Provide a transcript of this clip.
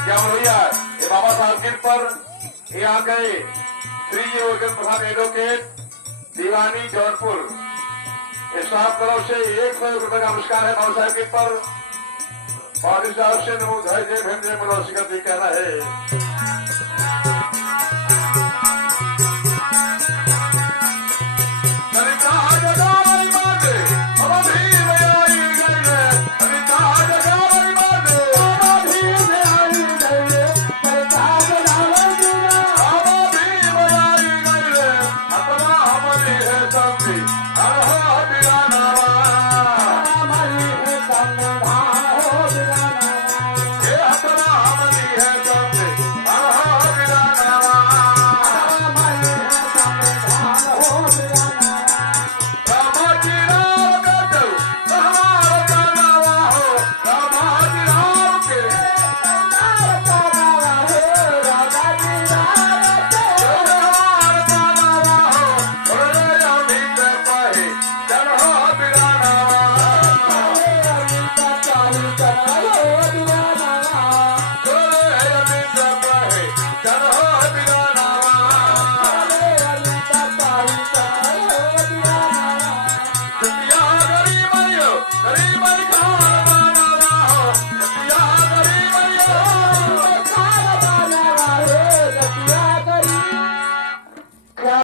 बाबा साहब गिर पर यहाँ गए श्री योगेंद्र प्रसाद एडवोकेट दीवानी जौनपुर स्टाफ तरफ से 100 रुपए का पुरस्कार है बाबा साहब गिर पर और इस साहब से जय जय भीम जय मनोज कहना है।